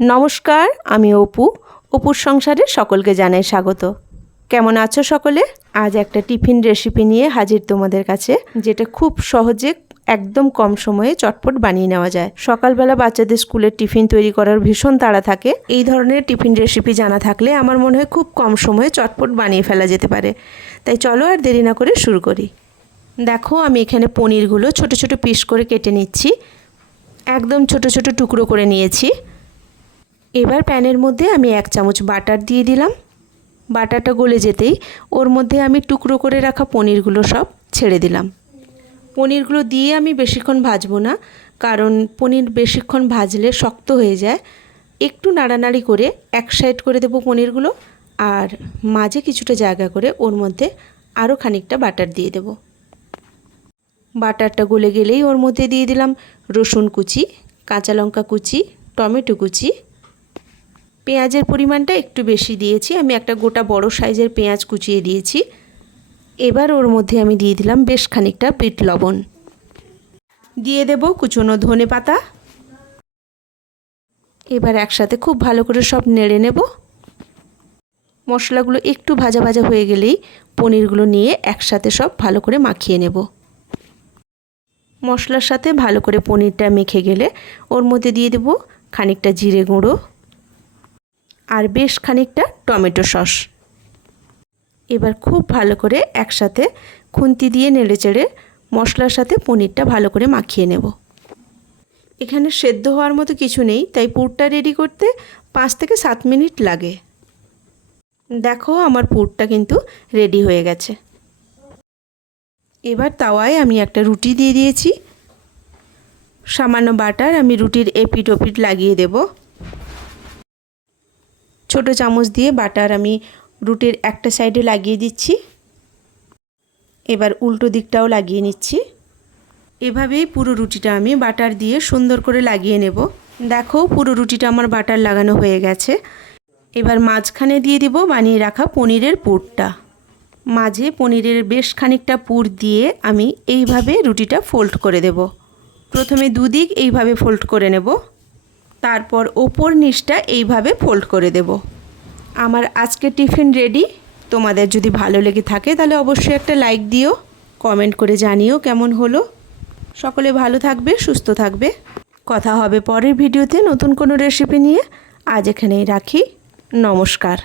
নমস্কার, আমি অপু। অপুর সংসারে সকলকে জানাই স্বাগত। কেমন আছো সকলে? আজ একটা টিফিন রেসিপি নিয়ে হাজির তোমাদের কাছে, যেটা খুব সহজে একদম কম সময়ে চটপট বানিয়ে নেওয়া যায়। সকালবেলা বাচ্চাদের স্কুলের টিফিন তৈরি করার ভীষণ তাড়া থাকে। এই ধরনের টিফিন রেসিপি জানা থাকলে আমার মনে হয় খুব কম সময়ে চটপট বানিয়ে ফেলা যেতে পারে। তাই চলো আর দেরি না করে শুরু করি। দেখো, আমি এখানে পনিরগুলো ছোট ছোট পিস করে কেটে নিচ্ছি। একদম ছোট ছোট টুকরো করে নিয়েছি। এবার প্যানের মধ্যে আমি এক চামচ বাটার দিয়ে দিলাম। বাটারটা গলে যেতেই ওর মধ্যে আমি টুকরো করে রাখা পনিরগুলো সব ছেড়ে দিলাম। পনিরগুলো দিয়ে আমি বেশিক্ষণ ভাজবো না, কারণ পনির বেশিক্ষণ ভাজলে শক্ত হয়ে যায়। একটু নাড়ানাড়ি করে এক সাইড করে দেবো পনিরগুলো আর মাঝে কিছুটা জায়গা করে ওর মধ্যে আরও খানিকটা বাটার দিয়ে দেবো। বাটারটা গলে গেলেই ওর মধ্যে দিয়ে দিলাম রসুন কুচি, কাঁচা লঙ্কা কুচি, টমেটো কুচি পেঁয়াজের পরিমাণটা একটু বেশি দিয়েছি। আমি একটা গোটা বড় সাইজের পেঁয়াজ কুচিয়ে দিয়েছি। এবার ওর মধ্যে আমি দিয়ে দিলাম বেশ খানিকটা বিট লবণ। দিয়ে দেব কুচনো ধনে পাতা। এবার একসাথে খুব ভালো করে সব নেড়ে নেব। মশলাগুলো একটু ভাজা ভাজা হয়ে গেলেই পনিরগুলো নিয়ে একসাথে সব ভালো করে মাখিয়ে নেব। মশলার সাথে ভালো করে পনিরটা মেখে গেলে ওর মধ্যে দিয়ে দেব খানিকটা জিরে গুঁড়ো। আর বেশ খানিকটা টমেটো সস। এবার খুব ভালো করে একসাথে খুন্তি দিয়ে নেড়ে চেড়ে মশলার সাথে পনিরটা ভালো করে মাখিয়ে নেব। এখানে সেদ্ধ হওয়ার মতো কিছু নেই, তাই পুরটা রেডি করতে পাঁচ থেকে সাত মিনিট লাগে। দেখো আমার পুরটা কিন্তু রেডি হয়ে গেছে। এবার তাওয়ায় আমি একটা রুটি দিয়ে দিয়েছি। সামান্য বাটার আমি রুটির এপিট ওপিট লাগিয়ে দেবো। ছোট চামচ দিয়ে বাটার আমি রুটির একটা সাইডে লাগিয়ে দিচ্ছি। এবার উল্টো দিকটাও লাগিয়ে নিচ্ছি। এভাবেই পুরো রুটিটা আমি বাটার দিয়ে সুন্দর করে লাগিয়ে নেব। দেখো, পুরো রুটিটা আমার বাটার লাগানো হয়ে গেছে। এবার মাঝখানে দিয়ে দিব বানিয়ে রাখা পনিরের পুরটা। মাঝে পনিরের বেশ খানিকটা পুর দিয়ে আমি এইভাবে রুটিটা ফোল্ড করে দেব। প্রথমে দুদিক এইভাবে ফোল্ড করে নেব। তারপর ওপর নিচটা এইভাবে ফোল্ড করে দেব। আমার আজকে টিফিন রেডি তোমাদের যদি ভালো লেগে থাকে তাহলে অবশ্যই একটা লাইক দিও কমেন্ট করে জানিও কেমন হলো। সকলে ভালো থাকবে, সুস্থ থাকবে। কথা হবে পরের ভিডিওতে নতুন কোনো রেসিপি নিয়ে। আজ এখানেই রাখি। নমস্কার।